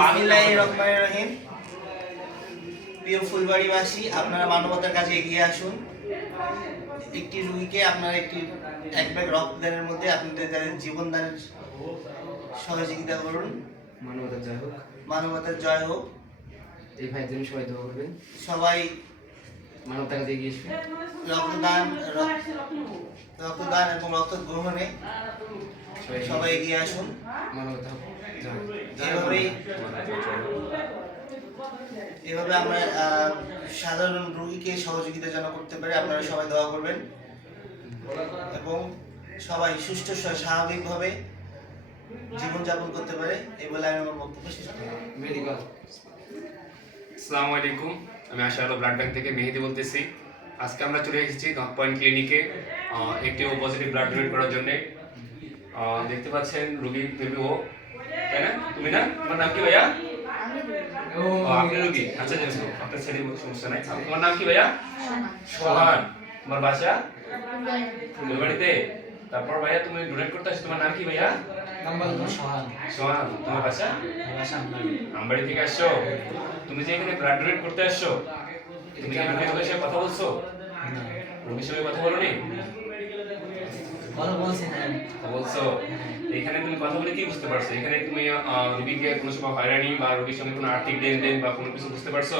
বিসমিল্লাহির রহমানির রহিম। প্রিয় ফুলবাড়িবাসী, আপনারা মানবতার কাছে এগিয়ে আসুন। একটি রুগীকে আপনারা এক ব্যাগ রক্তদানের মধ্যে আপনাদের তাদের জীবনদানের সহযোগিতা করুন। মানবতার জয় হোক। মানবতার জয় হোক। এই ভাইয়ের জন্য সবাই দোয়া করবেন। সবাই মানবতার কাছে এগিয়ে আসবেন। রক্তদান এবং রক্ত গ্রহণে সবাই এগিয়ে আসুন। মানবতা এভাবে আমরা সাধারণ রোগীকে সহযোগিতা যেন করতে পারি। আপনারা সবাই দোয়া করবেন এবং সবাই সুষ্ঠু স্বাভাবিকভাবে জীবনযাপন করতে পারে, এই বলে আমি আমার বক্তব্য শেষ করছি। মেডিকেল। আসসালামু আলাইকুম, আমি আশাআল্লাহ ব্লাড ব্যাংক থেকে মেহেদি বলতেছি। আজকে আমরা চলে এসেছি নর্থ পয়েন্ট ক্লিনিকে একটি ও পজিটিভ ব্লাড ডোনেট করার জন্য। দেখতে পাচ্ছেন রোগী মেবি ও, তাই না? তুমি না? তোমার নাম কি ভাইয়া? আপনি রোগী? আচ্ছা জানো, আপনার ছেলে সমস্যা নাই। তোমার নাম কি ভাইয়া? সোহান। তোমার বাসা ফুলবাড়িতে? তারপর ভাইয়া তুমি ডোনেট করতে আসছো, তোমার নাম কি ভাইয়া? সোহান। তোমার বাসা আমবাড়ি থেকে আসছো? তুমি যে এখানে ব্লাড ডোনেট করতে আসছো, তুমি কি রোগীর সাথে কথা বলছো? রোগীর সঙ্গে কথা বলোনি? বলছো। এখানে তুমি কথা বলে কি বুঝতে পারছো? এখানে তুমি রোগীকে কোনো সময় হয়রানি বা রোগীর সঙ্গে কোনো আর্থিক লেনদেন বা কোনো কিছু বুঝতে পারছো?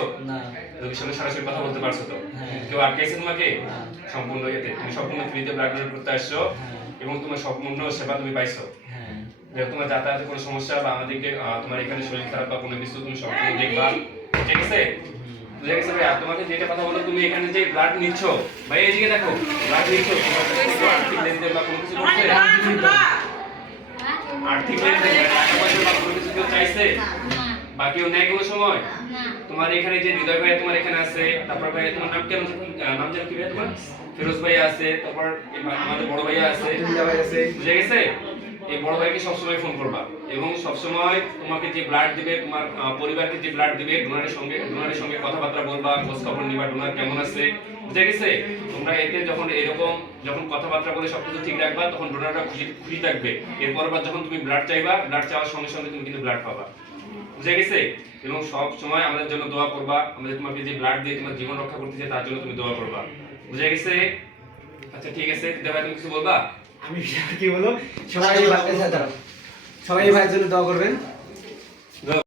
রোগীর সঙ্গে সরাসরি কথা বলতে পারছো তো? কেউ আটকাইছে তোমাকে? সম্পূর্ণ ইয়েতে তুমি সম্পূর্ণ ফ্রিতে ব্লাড ডোনেট করতে আসছো এবং তোমার সম্পূর্ণ সেবা তুমি পাইছো। তোমার যাতায়াতে কোনো সমস্যা বা আমাদেরকে তোমার এখানে শরীর খারাপ বা কোনো কিছু তুমি সম্পূর্ণ দেখবা, ঠিক আছে? বুঝে গেছে ভাই? তোমাকে যেটা কথা বলো, তুমি এখানে যে ব্লাড নিচ্ছ, ভাই এদিকে দেখো, ব্লাড নিচ্ছ, আর্থিক লেনদেন বা কোনো কিছু করছে? আর্থিক লেনদেন টাকা পয়সা বা কোনো কিছু কেউ চাইছে বা কেউ নেয় কোনো সময়? তোমার এখানে যে হৃদয় ভাই তোমার এখানে আছে, তারপর ভাই তোমার নাম কেন, নাম জানো কি ভাই তোমার? ফিরোজ ভাই আছে, তারপর আমাদের বড় ভাইয়া আছে, বুঝে গেছে? এই বড় ভাইকে সবসময় ফোন করবা এবং সবসময় তোমাকে যে ব্লাড দিবে, তোমার পরিবারকে যে ব্লাড দিবে, ডোনারের সঙ্গে কথাবার্তা বলবা, খোঁজ খবর নিবা, ডোনার কেমন আছে, বুঝে গেছে? তোমরা এতে যখন কথাবার্তা বলে সবকিছু ঠিক রাখবা, তখন ডোনাররা খুশি থাকবে। এরপর আবার যখন তুমি ব্লাড চাইবা, ব্লাড চাওয়ার সঙ্গে সঙ্গে তুমি কিন্তু ব্লাড পাবা, বুঝে গেছে? এবং সব সময় আমাদের জন্য দোয়া করবা। আমাদের তোমাকে যে ব্লাড দিয়ে তোমার জীবন রক্ষা করতেছে, তার জন্য তুমি দোয়া করবা, বুঝে গেছে? আচ্ছা ঠিক আছে, ভাই তুমি কিছু বলবা? আমি কি বলবো, সবাই এই ভাইয়ের জন্য দোয়া করবেন।